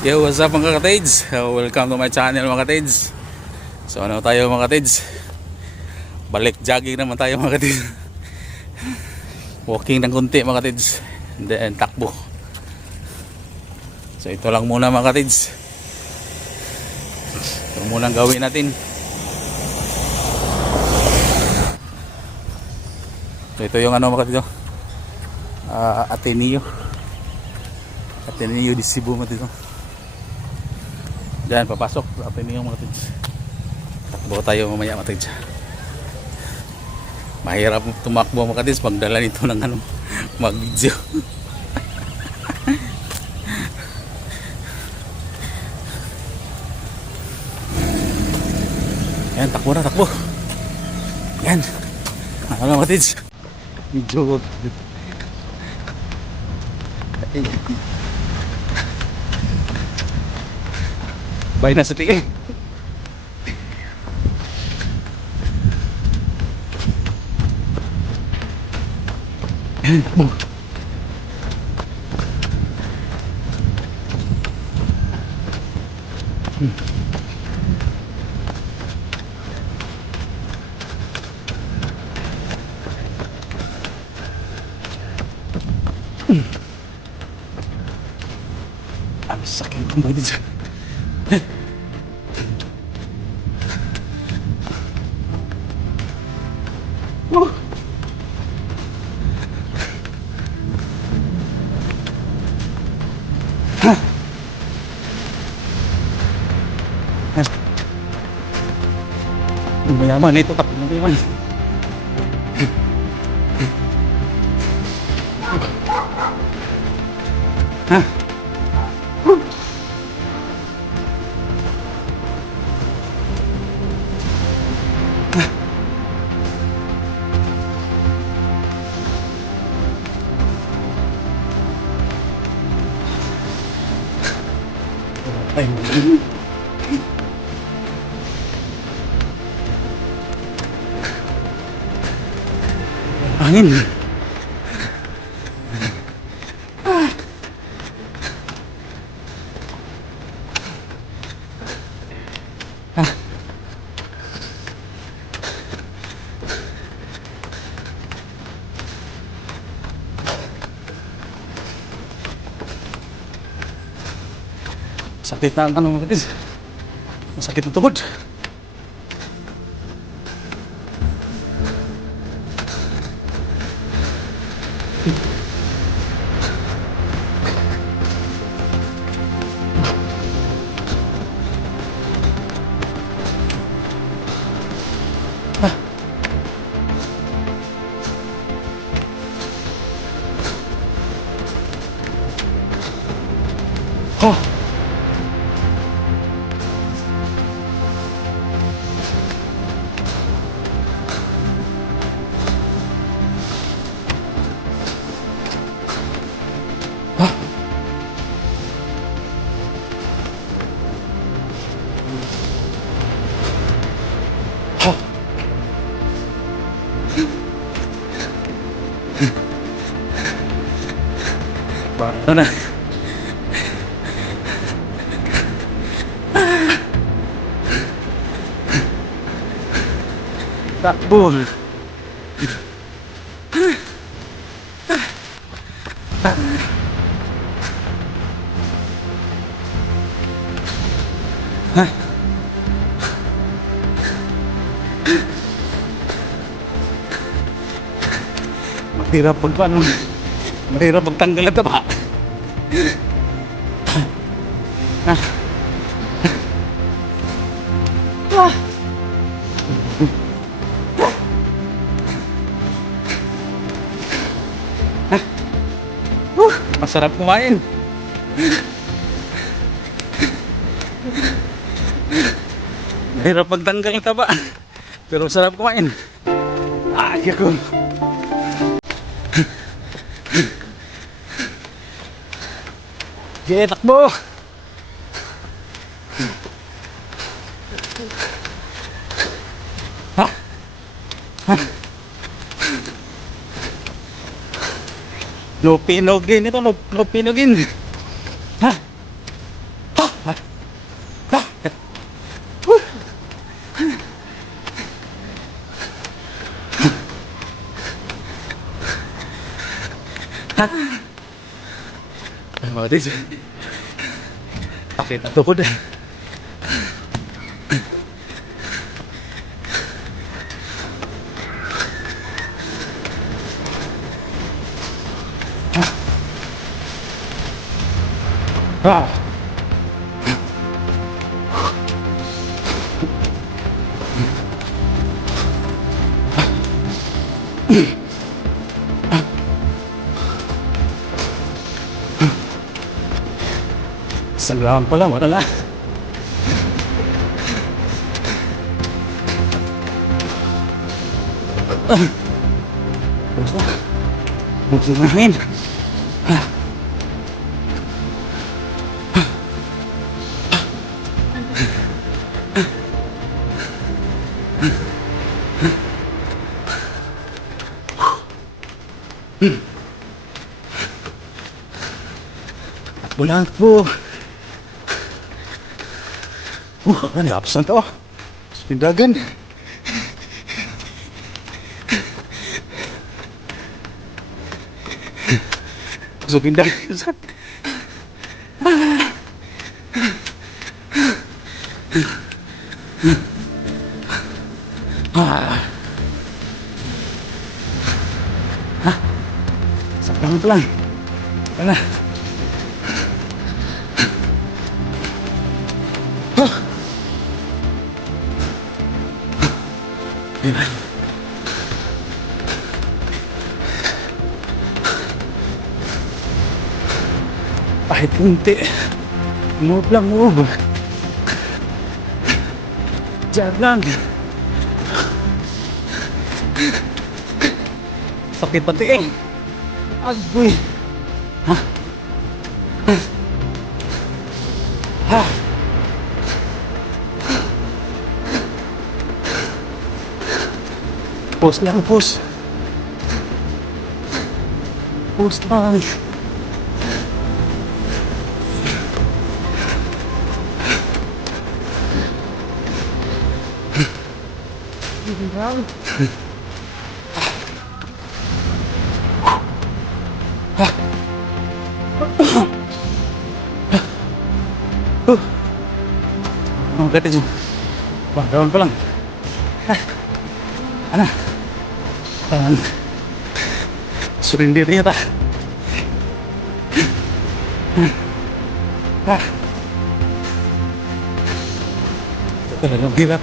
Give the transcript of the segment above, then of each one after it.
Yo, what's up mga katids? Welcome to my channel mga katids. So ano tayo mga katids? Balik jogging naman tayo mga katids. Walking ng kunti mga katids. And then takbo. So ito lang muna mga katids. Ito muna ang gawin natin. So ito yung ano mga katids, Ateneo di Cebu mga katids. Diyan papasok sa Ateneo mga katids. Takbo tayo mamaya mga katids. Mahirap tumakbo mga katids pag dala nito ng ano, mag-video. Yan, takbo na, takbo. Yan. Ano nga mga katids? Video. Bay na sa tingin. Ang sakit ng body dyan. Mayaman ito, tapos na mayaman. Ha? Ay, angin. Sakit na ang ano mga katids. Masakit ang tuhod. Oh. Bato na. Takbo. Mahirap pag paano. Mahirap magtanggal na taba. Masarap kumain. Mahirap magtanggal ng taba. Pero masarap kumain. Ay, ako. Okay, takbo. Ha? Ha? Lupinogin ito, lupinogin. Ha? Ay, mga katids. Sakit ang tukod. Ah. Salamat pala, wala na. Buti na rin. Bulan po. Ano yung absent ako? Sindagan. So pindagan. Saklang lang. Ano? Kahit kunti. Move lang, move. Diyan lang. Sakit pati eh. Agoy. Ha? Ha? Pause lang, pause. Pause lang. Oh, kata je. Wah, daun pa lang. Ano? Surindir niya ta. Talagang hirap.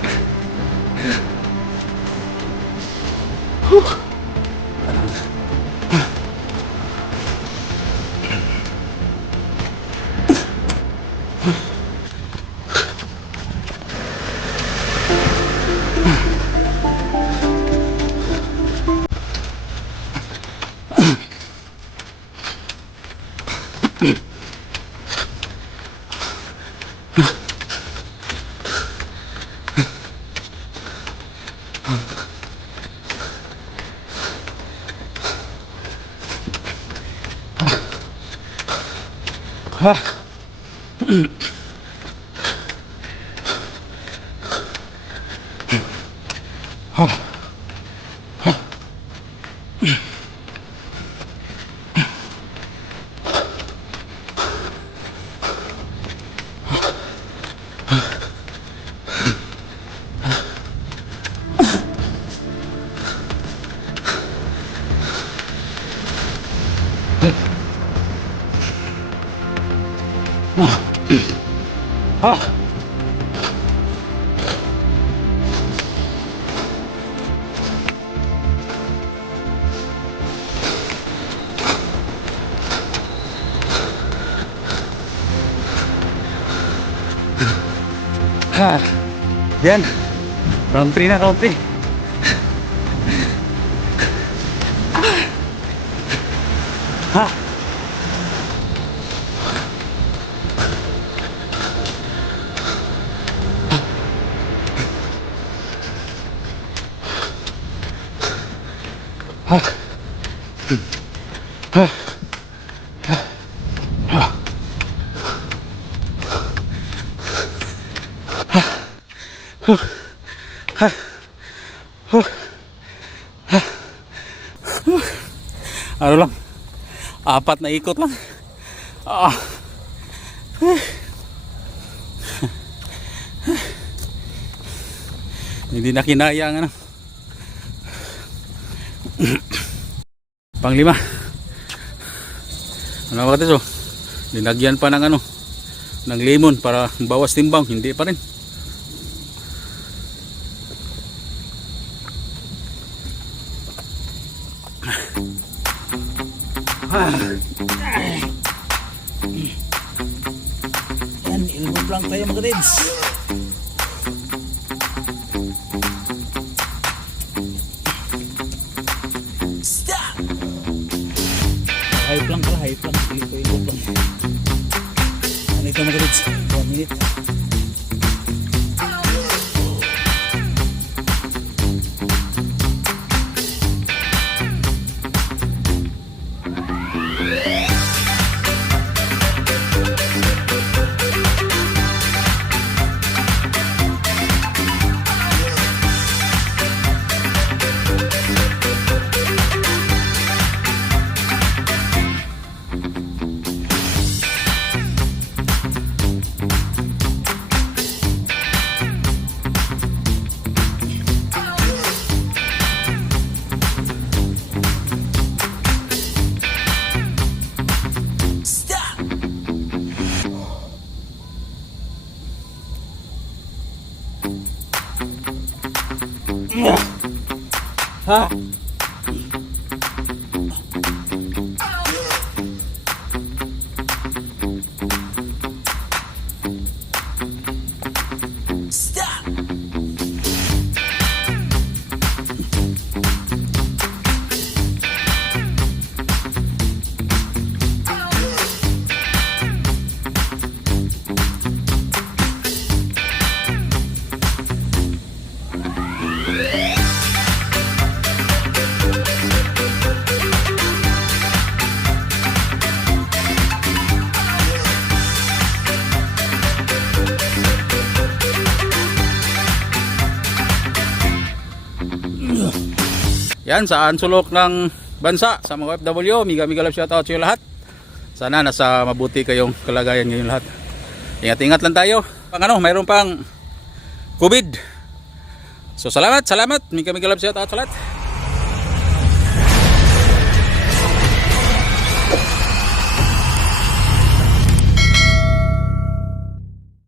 Yan. Round 3 na, round 3. Ano lang, Apat na ikot lang. Ah. Hindi na kinaya ang ano. Panglima. Ano mga katids, oh. Linagyan pa ng ano, ng lemon para bawas timbang. Hindi pa rin. Yan, ilubog lang tayo mga katids. Hype lang pala, hype lang. Ilubog lang. Ano ito mga katids? 1 minute. Ha? Yan, saan sulok ng bansa sa mga OFW, miga love shoutout sa iyo lahat. Sana nasa mabuti kayong kalagayan ngayon lahat. Ingat-ingat lang tayo. Mayroon pang COVID. So salamat, miga love shoutout sa lahat.